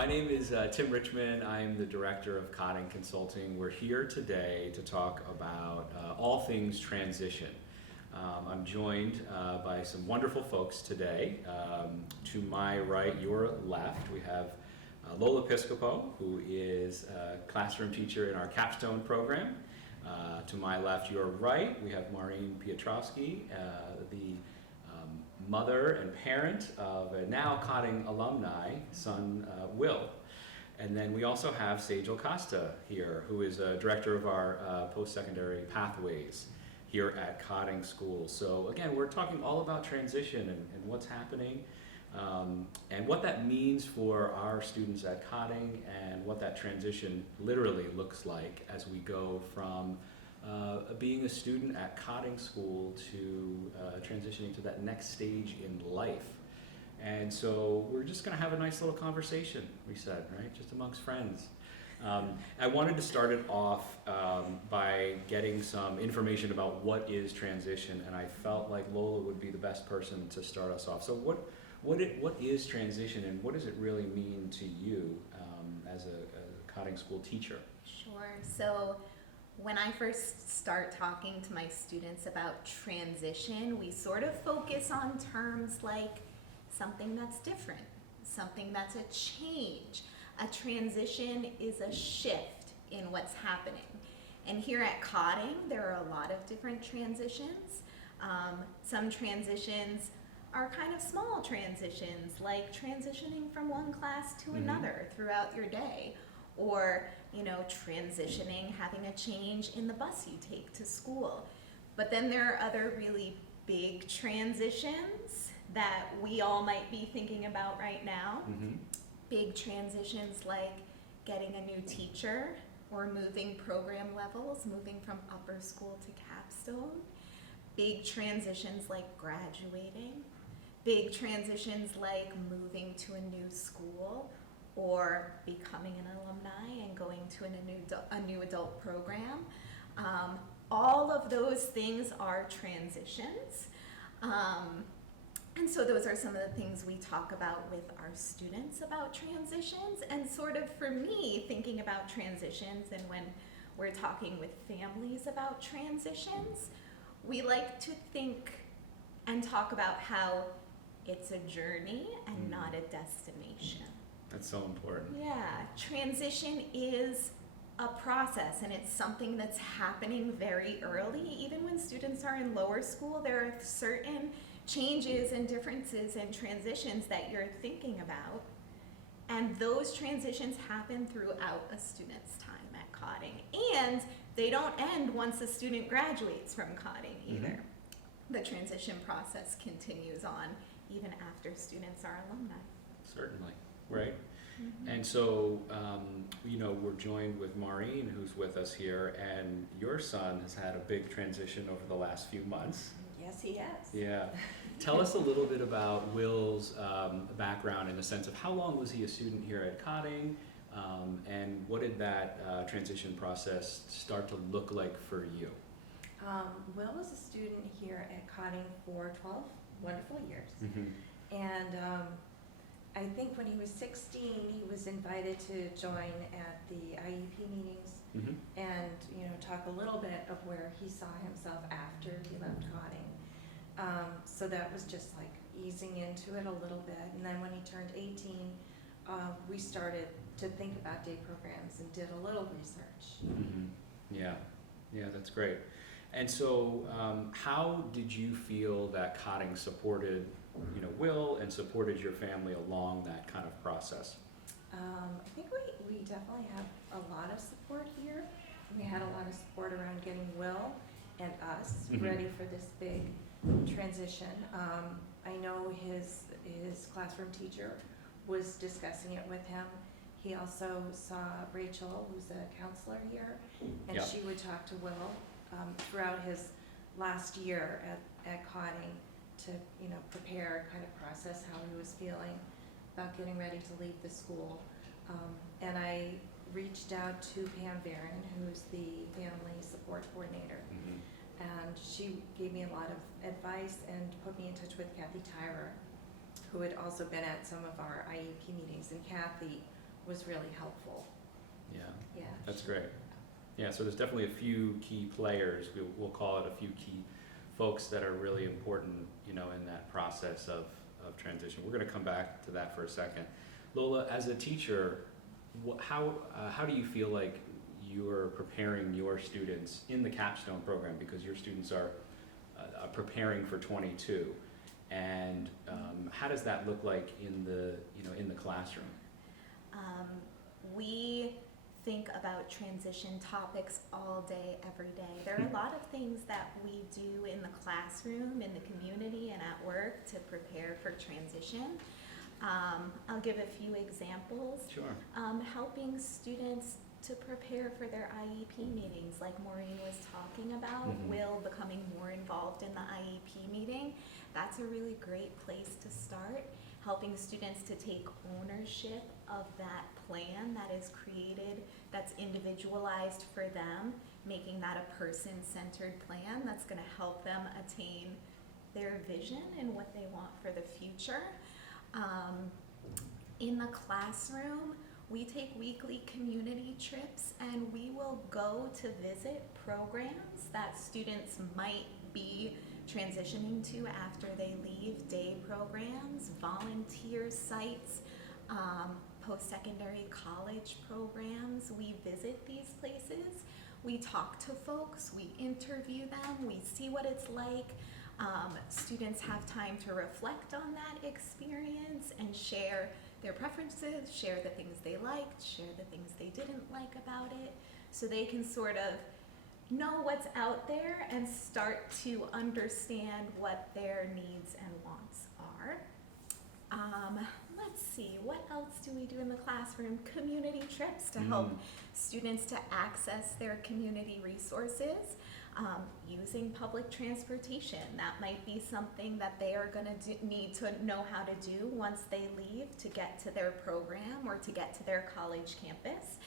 My name is Tim Richmond. I'm the director of Cotting Consulting. We're here today to talk about all things transition. I'm joined by some wonderful folks today. To my right, your left, we have Lola Piscopo, who is a classroom teacher in our Capstone program. To my left, your right, we have Maureen Piotrowski, the mother and parent of a now Cotting alumni, son Will. And then we also have Sejal Costa here, who is a director of our post-secondary pathways here at Cotting School. So again, we're talking all about transition and what's happening, and what that means for our students at Cotting, and what that transition literally looks like as we go from being a student at Cotting School to transitioning to that next stage in life. And so we're just going to have a nice little conversation, we said, right? Just amongst friends. I wanted to start it off by getting some information about what is transition, and I felt like Lola would be the best person to start us off. So what is transition, and what does it really mean to you as a Cotting School teacher? Sure. So when I first start talking to my students about transition, we sort of focus on terms like something that's different, something that's a change. A transition is a shift in what's happening. And here at Cotting, there are a lot of different transitions. Some transitions are kind of small transitions, like transitioning from one class to another throughout your day. Or, transitioning, having a change in the bus you take to school. But then there are other really big transitions that we all might be thinking about right now. Big transitions like getting a new teacher, or moving program levels, moving from upper school to Capstone. Big transitions like graduating. Big transitions like moving to a new school, or becoming an alumni and going to a new adult program. All of those things are transitions. And so those are some of the things we talk about with our students about transitions. And sort of for me, thinking about transitions, and when we're talking with families about transitions, we like to think and talk about how it's a journey and not a destination. That's so important. Yeah, transition is a process, and it's something that's happening very early. Even when students are in lower school, there are certain changes and differences and transitions that you're thinking about. And those transitions happen throughout a student's time at Cotting. And they don't end once a student graduates from Cotting either. The transition process continues on even after students are alumni. Certainly. Right. And so, we're joined with Maureen, who's with us here, and your son has had a big transition over the last few months. Yes, he has. Yeah. Tell us a little bit about Will's background, in the sense of how long was he a student here at Cotting, and what did that transition process start to look like for you? Will was a student here at Cotting for 12 wonderful years. And I think when he was 16, he was invited to join at the IEP meetings and, talk a little bit of where he saw himself after he left Cotting. So that was just like easing into it a little bit. And then when he turned 18, we started to think about day programs and did a little research. Yeah, that's great. And so how did you feel that Cotting supported Will and supported your family along that kind of process? I think we definitely have a lot of support here. We had a lot of support around getting Will and us ready for this big transition. I know his classroom teacher was discussing it with him. He also saw Rachel, who's a counselor here, and she would talk to Will throughout his last year at Cotting to prepare, kind of process how he was feeling about getting ready to leave the school. And I reached out to Pam Barron, who's the family support coordinator, and she gave me a lot of advice and put me in touch with Kathy Tyrer, who had also been at some of our IEP meetings. And Kathy was really helpful. Yeah, Yeah. that's great. Yeah, so there's definitely a few key players, we'll call it a few key folks that are really important, in that process of transition. We're going to come back to that for a second. Lola, as a teacher, how do you feel like you're preparing your students in the Capstone program, because your students are preparing for 22, and how does that look like in the classroom? We think about transition topics all day, every day. There are a lot of things that we do in the classroom, in the community, and at work to prepare for transition. I'll give a few examples. Sure. Helping students to prepare for their IEP meetings, like Maureen was talking about. Will becoming more involved in the IEP meeting. That's a really great place to start. Helping students to take ownership of that plan that is created, that's individualized for them, making that a person-centered plan that's going to help them attain their vision and what they want for the future. In the classroom, we take weekly community trips, and we will go to visit programs that students might be transitioning to after they leave, day programs, volunteer sites, post-secondary college programs. We visit these places, we talk to folks, we interview them, we see what it's like. Students have time to reflect on that experience and share their preferences, share the things they liked, share the things they didn't like about it, so they can sort of know what's out there and start to understand what their needs and wants are. Let's see, what else do we do in the classroom? Community trips to help students to access their community resources. Using public transportation, that might be something that they are going to need to know how to do once they leave to get to their program or to get to their college campus.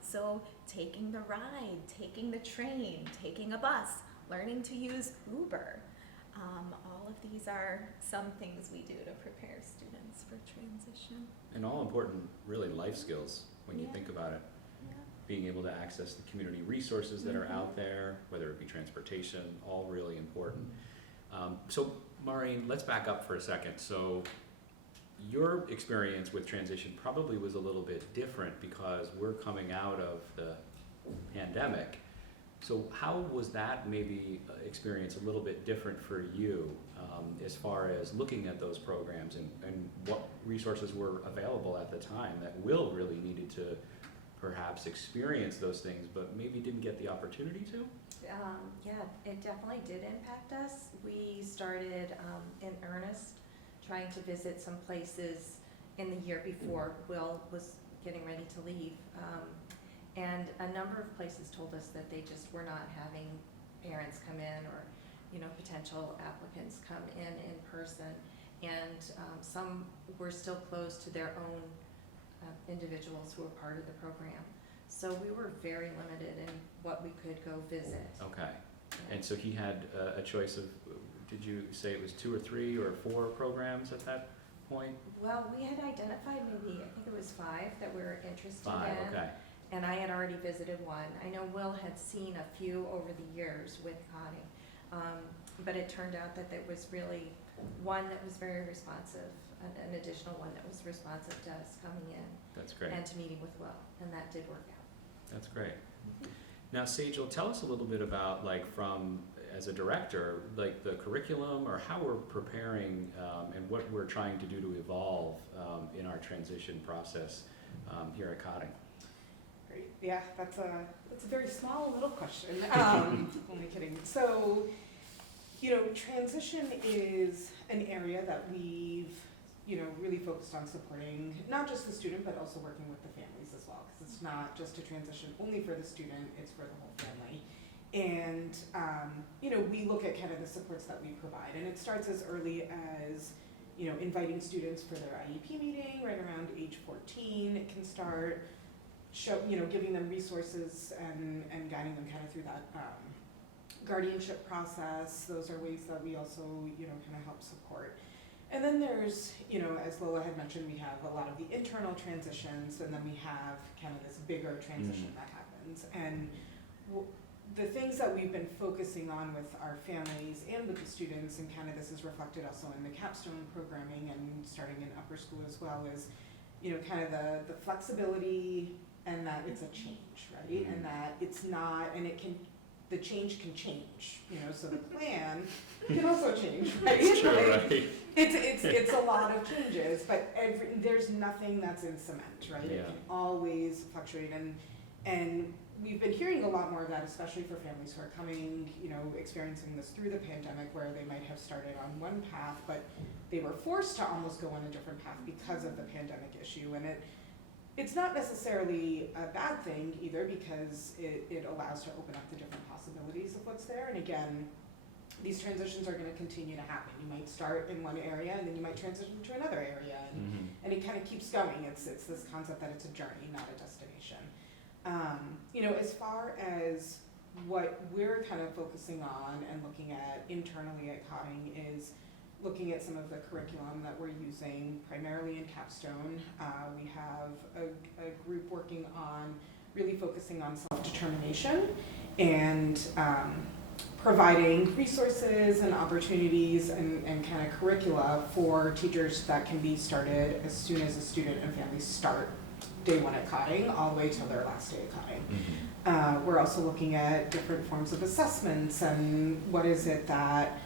So taking the ride, taking the train, taking a bus, learning to use Uber. All of these are some things we do to prepare students for transition. And all important, really, life skills when you Yeah. think about it. Yeah. Being able to access the community resources that are out there, whether it be transportation, all really important. So Maureen, let's back up for a second. So your experience with transition probably was a little bit different because we're coming out of the pandemic. So how was that maybe experience a little bit different for you as far as looking at those programs and what resources were available at the time that Will really needed to perhaps experience those things but maybe didn't get the opportunity to? Yeah, it definitely did impact us. We started in earnest trying to visit some places in the year before Will was getting ready to leave. And a number of places told us that they just were not having parents come in or, potential applicants come in person. And some were still closed to their own individuals who were part of the program. So we were very limited in what we could go visit. Okay. And so he had a choice of, did you say it was 2 or 3 or 4 programs at that point? Well, we had identified maybe, I think it was 5 that we were interested 5, in. okay. And I had already visited one. I know Will had seen a few over the years with Cotting, but it turned out that there was really one that was very responsive, an additional one that was responsive to us coming in. That's great. And to meeting with Will, and that did work out. That's great. Now, Sejal, tell us a little bit about, from, as a director, the curriculum or how we're preparing and what we're trying to do to evolve in our transition process here at Cotting. Great. Yeah, that's a very small little question. Only kidding. So, transition is an area that we've, really focused on supporting not just the student, but also working with the families as well, because it's not just a transition only for the student, it's for the whole family. And, we look at kind of the supports that we provide, and it starts as early as, inviting students for their IEP meeting right around age 14. It can start giving them resources and guiding them kind of through that guardianship process. Those are ways that we also, kind of help support. And then there's, as Lola had mentioned, we have a lot of the internal transitions, and then we have kind of this bigger transition that happens. And the things that we've been focusing on with our families and with the students, and kind of this is reflected also in the Capstone programming and starting in upper school as well, is, kind of the flexibility and that it's a change, right? And that it's not, and the change can change, so the plan can also change, right? It's true, right? It's a lot of changes, but there's nothing that's in cement, right? Yeah. It can always fluctuate, and we've been hearing a lot more of that, especially for families who are coming, experiencing this through the pandemic, where they might have started on one path, but they were forced to almost go on a different path because of the pandemic issue, and it's not necessarily a bad thing either, because it allows to open up the different possibilities of what's there. And again, these transitions are going to continue to happen. You might start in one area and then you might transition to another area, and it kind of keeps going. It's this concept that it's a journey, not a destination. As far as what we're kind of focusing on and looking at internally at Cotting is looking at some of the curriculum that we're using primarily in Capstone. We have a group working on really focusing on self-determination and providing resources and opportunities and kind of curricula for teachers that can be started as soon as a student and family start day one at Cotting all the way till their last day at Cotting. We're also looking at different forms of assessments and what is it that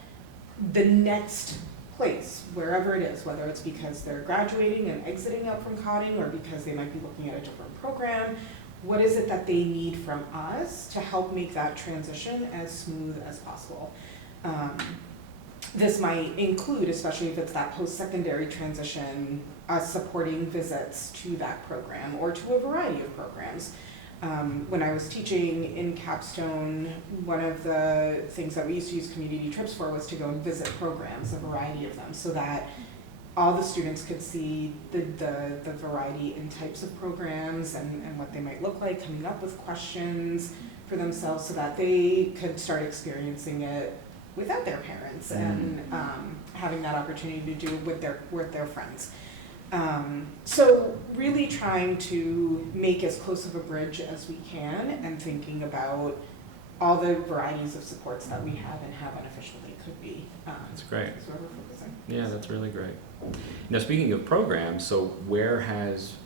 the next place, wherever it is, whether it's because they're graduating and exiting out from Cotting or because they might be looking at a different program, what is it that they need from us to help make that transition as smooth as possible? This might include, especially if it's that post-secondary transition, us supporting visits to that program or to a variety of programs. When I was teaching in Capstone, one of the things that we used to use community trips for was to go and visit programs, a variety of them, so that all the students could see the variety in types of programs and what they might look like, coming up with questions for themselves so that they could start experiencing it without their parents and having that opportunity to do it with their friends. So really trying to make as close of a bridge as we can and thinking about all the varieties of supports that we have and how beneficial they could be. That's great. That's where we're focusing. Yeah, that's really great. Now, speaking of programs, so where has,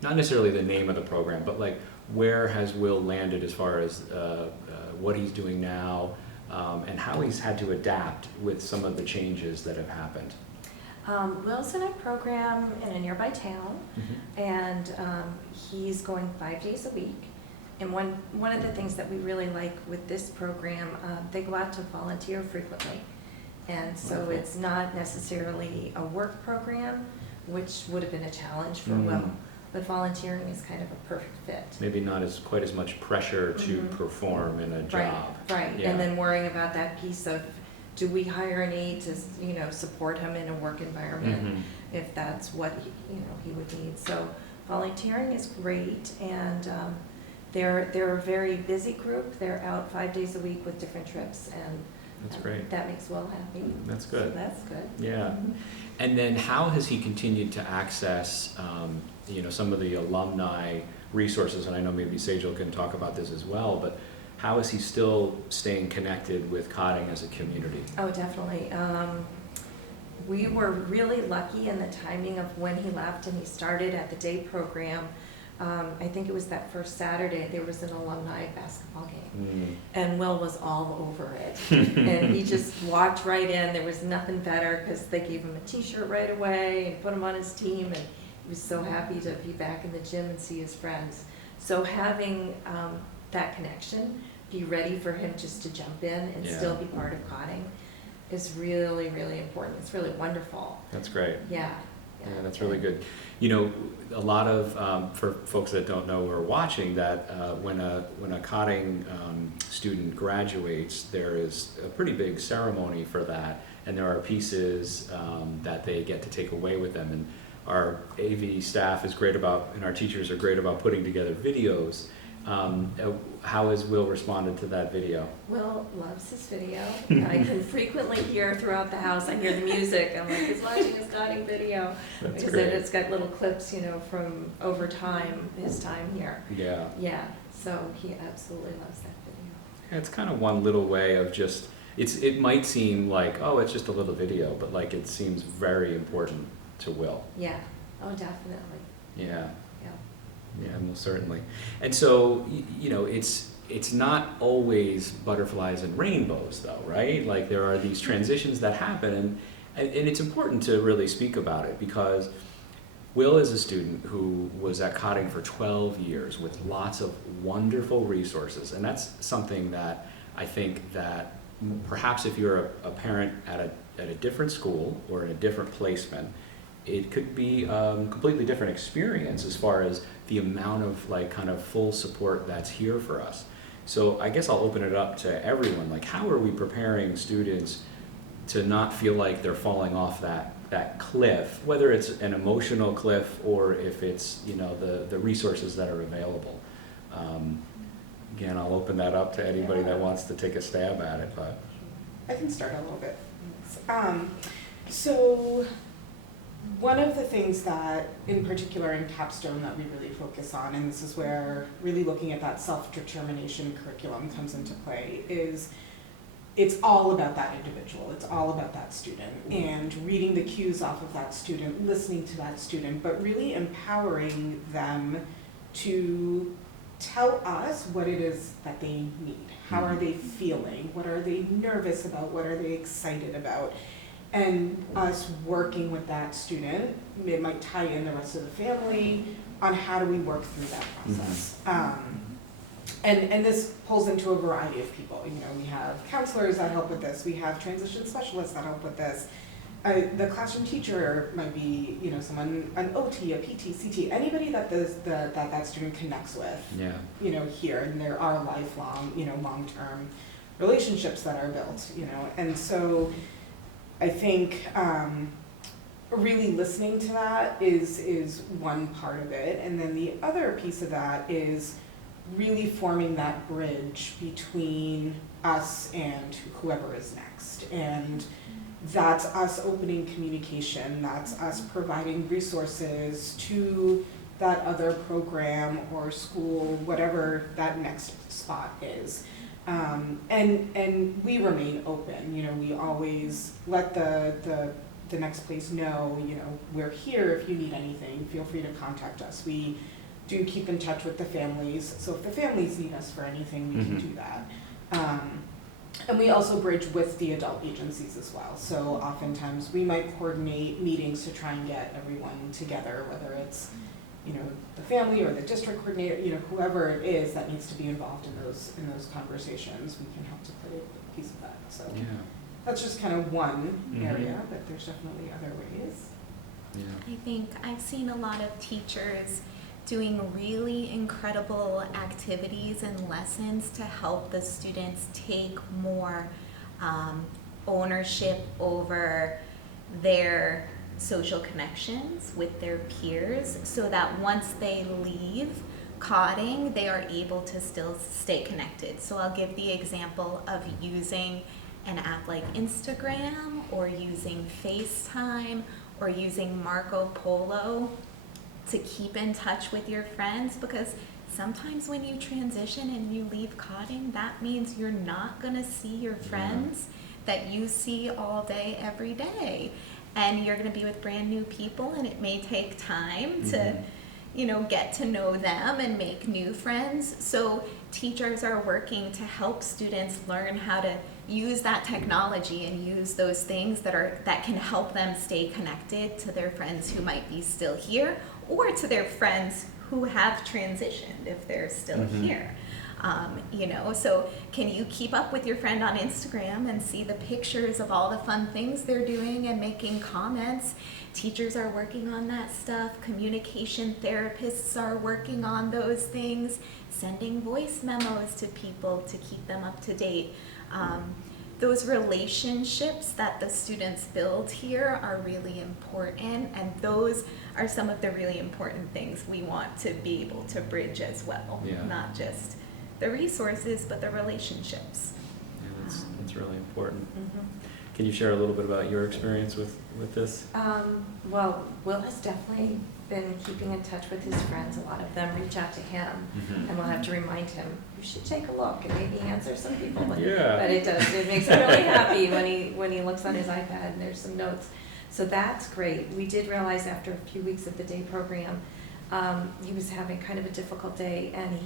not necessarily the name of the program, but like where has Will landed as far as what he's doing now and how he's had to adapt with some of the changes that have happened? Will's in a program in a nearby town, and he's going 5 days a week. And one of the things that we really like with this program, they go out to volunteer frequently. And so Wonderful. it's not necessarily a work program, which would have been a challenge for Will, but volunteering is kind of a perfect fit. Maybe not as quite as much pressure to perform in a job. Right, Yeah. and then worrying about that piece of, do we hire an aide to, support him in a work environment if that's what he would need. So volunteering is great, and they're a very busy group. They're out 5 days a week with different trips, and That's great. that makes Will happy. That's good. So that's good. Yeah. And then how has he continued to access, some of the alumni resources? And I know maybe Sejal can talk about this as well, but how is he still staying connected with Cotting as a community? Oh, definitely. We were really lucky in the timing of when he left and he started at the day program. I think it was that first Saturday, there was an alumni basketball game. And Will was all over it. And he just walked right in. There was nothing better because they gave him a t-shirt right away and put him on his team. And he was so happy to be back in the gym and see his friends. So having that connection, be ready for him just to jump in and still be part of Cotting is really, really important. It's really wonderful. That's great. Yeah. Yeah, that's really good. A lot of, for folks that don't know or are watching, that when a Cotting student graduates, there is a pretty big ceremony for that, and there are pieces that they get to take away with them. And our AV staff is great about, and our teachers are great about putting together videos How has Will responded to that video? Will loves his video. I can frequently hear throughout the house, I hear the music, I'm like, he's watching his Cotting video. That's Because great. it's got little clips, from over time, his time here. Yeah. Yeah, so he absolutely loves that video. It's kind of one little way of just, it might seem like, oh, it's just a little video, but like it seems very important to Will. Yeah, oh, definitely, Yeah. yeah. Yeah, most certainly. And so, it's not always butterflies and rainbows though, right? Like there are these transitions that happen and it's important to really speak about it because Will is a student who was at Cotting for 12 years with lots of wonderful resources. And that's something that I think that perhaps if you're a parent at a different school or in a different placement, it could be a completely different experience as far as the amount of like kind of full support that's here for us. So I guess I'll open it up to everyone. Like how are we preparing students to not feel like they're falling off that cliff, whether it's an emotional cliff or if it's, the resources that are available. Again, I'll open that up to anybody that wants to take a stab at it, but. I can start a little bit. So one of the things that in particular in Capstone that we really focus on, and this is where really looking at that self-determination curriculum comes into play, is it's all about that individual. It's all about that student and reading the cues off of that student, listening to that student, but really empowering them to tell us what it is that they need. How are they feeling? What are they nervous about? What are they excited about? And us working with that student, it might tie in the rest of the family on how do we work through that process. And this pulls into a variety of people. We have counselors that help with this. We have transition specialists that help with this. The classroom teacher might be, someone, an OT, a PT, CT, anybody that that student connects with. Yeah. Here, and there are lifelong, long-term relationships that are built. And so I think really listening to that is one part of it, and then the other piece of that is really forming that bridge between us and whoever is next. And that's us opening communication, that's us providing resources to that other program or school, whatever that next spot is. And we remain open, we always let the next place know, we're here if you need anything, feel free to contact us. We do keep in touch with the families, so if the families need us for anything, we can do that. And we also bridge with the adult agencies as well. So oftentimes we might coordinate meetings to try and get everyone together, whether it's, the family or the district coordinator, whoever it is that needs to be involved in those conversations, we can help to play a piece of that. So Yeah. that's just kind of one area, but there's definitely other ways. Yeah. I think I've seen a lot of teachers doing really incredible activities and lessons to help the students take more ownership over their social connections with their peers, so that once they leave Cotting, they are able to still stay connected. So I'll give the example of using an app like Instagram or using FaceTime or using Marco Polo to keep in touch with your friends, because sometimes when you transition and you leave Cotting, that means you're not going to see your friends that you see all day, every day. And you're going to be with brand new people, and it may take time to, get to know them and make new friends. So teachers are working to help students learn how to use that technology and use those things that can help them stay connected to their friends who might be still here, or to their friends who have transitioned if they're still here. So can you keep up with your friend on Instagram and see the pictures of all the fun things they're doing and making comments? Teachers are working on that stuff. Communication therapists are working on those things, sending voice memos to people to keep them up to date. those relationships that the students build here are really important, and those are some of the really important things we want to be able to bridge as well. Yeah. Not just the resources, but the relationships. Yeah, that's really important. Mhm. Can you share a little bit about your experience with this? Well, Will has definitely been keeping in touch with his friends. A lot of them reach out to him, and we'll have to remind him, you should take a look and maybe answer some people. But Yeah. it does. It makes him really happy when he looks on his iPad and there's some notes. So that's great. We did realize after a few weeks of the day program, he was having kind of a difficult day, and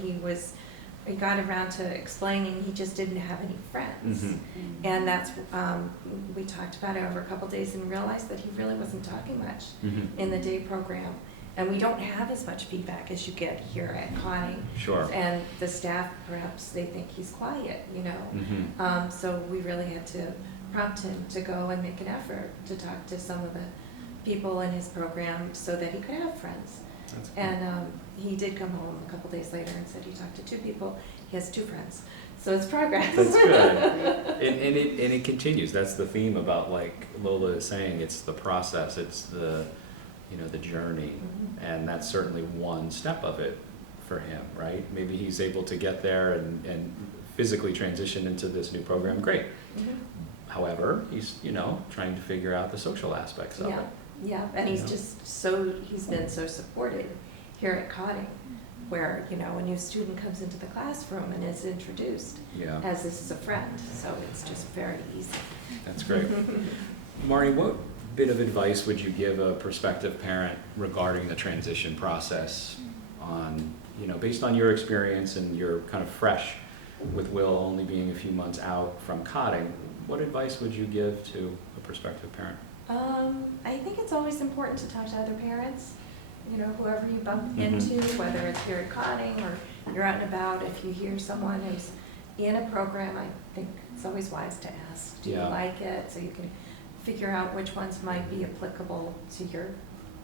we got around to explaining he just didn't have any friends. Mhm. And that's, we talked about it over a couple days and realized that he really wasn't talking much Mhm. in the day program. And we don't have as much feedback as you get here at Cotting. Sure. And the staff, perhaps, they think he's quiet, you know. Mhm. So we really had to prompt him to go and make an effort to talk to some of the people in his program so that he could have friends. That's cool. And he did come home a couple days later and said he talked to 2 people. He has 2 friends. So it's progress. That's good. And it continues. That's the theme about, like Lola is saying, it's the process, it's the journey. Mhm. And that's certainly one step of it for him, right? Maybe he's able to get there and physically transition into this new program. Great. Mhm. However, he's, trying to figure out the social aspects of Yeah, it. yeah, and he's Yeah. just he's been so supported here at Cotting, where, a new student comes into the classroom and is introduced Yeah, as this is a friend, so it's just very easy. that's great. Maureen, what bit of advice would you give a prospective parent regarding the transition process on, based on your experience, and you're kind of fresh with Will only being a few months out from Cotting, what advice would you give to a prospective parent? I think it's always important to talk to other parents, whoever you bump Mhm. into, whether it's here at Cotting or you're out and about. If you hear someone who's in a program, I think it's always wise to ask, do you Yeah. like it? So you can figure out which ones might be applicable to your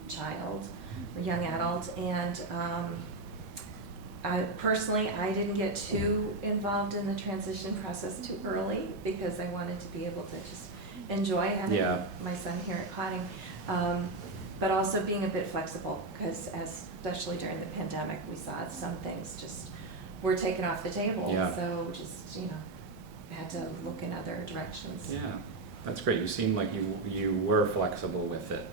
child or young adult. And I didn't get too involved in the transition process too early because I wanted to be able to just enjoy having Yeah. my son here at Cotting. But also being a bit flexible, because especially during the pandemic, we saw some things just were taken off the table. Yeah. So just, had to look in other directions. Yeah, that's great. You seem like you were flexible with it,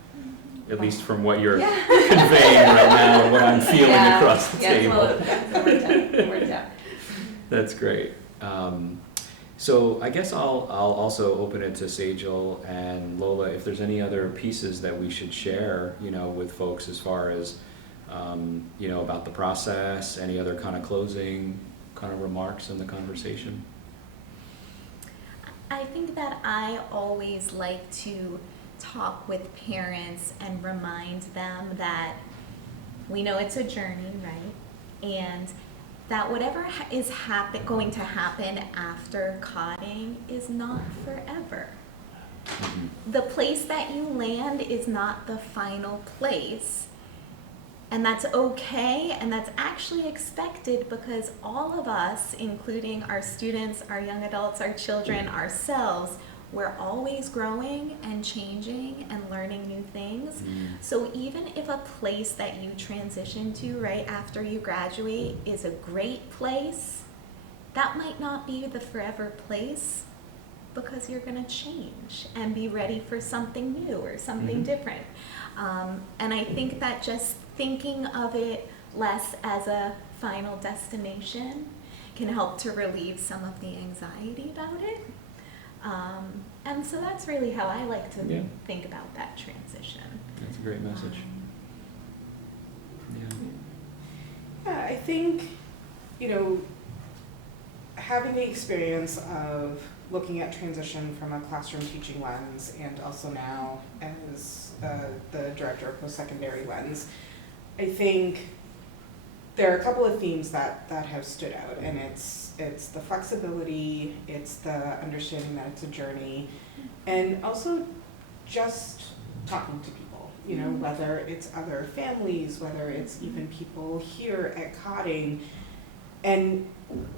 at least from what you're Yeah. conveying right now, and what I'm feeling Yeah. across the Yes, table. well, it worked out. That's great. So I guess I'll also open it to Sejal and Lola, if there's any other pieces that we should share, with folks as far as, about the process, any other kind of closing kind of remarks in the conversation. I think that I always like to talk with parents and remind them that we know it's a journey, right? And that whatever is going to happen after Cotting is not forever. Mhm. The place that you land is not the final place. And that's okay, and that's actually expected, because all of us, including our students, our young adults, our children, ourselves, we're always growing and changing and learning new things. So even if a place that you transition to right after you graduate is a great place, that might not be the forever place, because you're going to change and be ready for something new or something Mhm. different. And I think that just thinking of it less as a final destination can help to relieve some of the anxiety about it. And so that's really how I like to Yeah. think about that transition. That's a great message. Yeah. Yeah, I think, having the experience of looking at transition from a classroom teaching lens, and also now as the director of post-secondary lens, I think there are a couple of themes that have stood out, and it's the flexibility, it's the understanding that it's a journey, and also just talking to people, whether it's other families, whether it's even people here at Cotting. and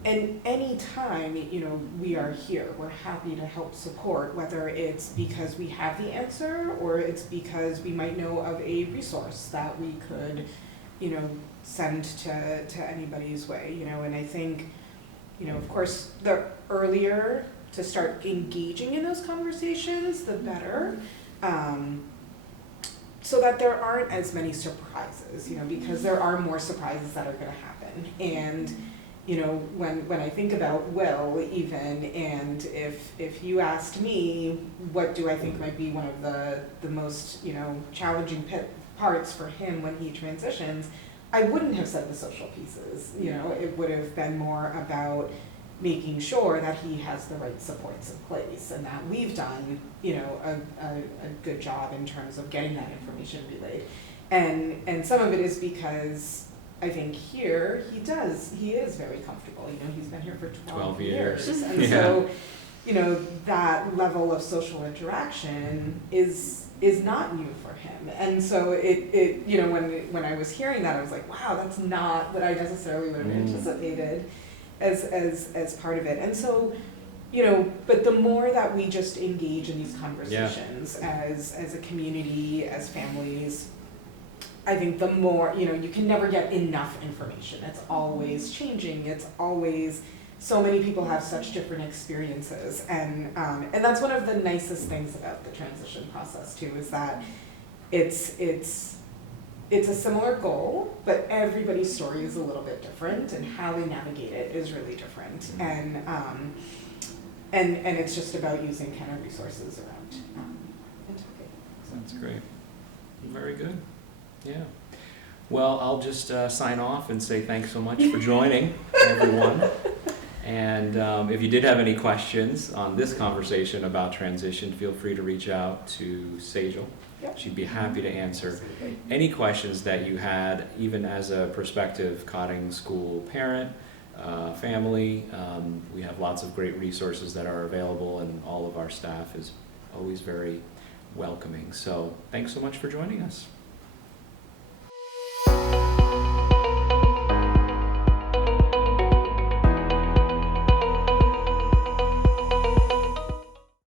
any time, you know, we are here, we're happy to help support, whether it's because we have the answer or it's because we might know of a resource that we could, you know, send to anybody's way, you know. And I think, you know, of course, the earlier to start engaging in those conversations, the better, so that there aren't as many surprises, you know, because there are more surprises that are going to happen. And you know, when I think about Will even, and if you asked me what do I think might be one of the most, you know, challenging parts for him when he transitions, I wouldn't have said the social pieces. You know, it would have been more about making sure that he has the right supports in place, and that we've done, you know, a good job in terms of getting that information relayed. And some of it is because I think here he is very comfortable. You know, he's been here for 12 years. And so, you know, that level of social interaction is not new for him. And so it you know, when I was hearing that, I was like, wow, that's not what I necessarily would have anticipated as part of it. And so, you know, but the more that we just engage in these conversations as a community, as families, I think the more, you know, you can never get enough information. It's always changing. It's always, so many people have such different experiences. And that's one of the nicest things about the transition process too, is that it's a similar goal, but everybody's story is a little bit different, and how they navigate it is really different. And it's just about using kind of resources around interpreting. That's great. Very good. Yeah. Well, I'll just sign off and say thanks so much for joining, everyone. And if you did have any questions on this conversation about transition, feel free to reach out to Sejal. Yep. She'd be happy to answer any questions that you had, even as a prospective Cotting School parent, family. We have lots of great resources that are available, and all of our staff is always very welcoming. So thanks so much for joining us.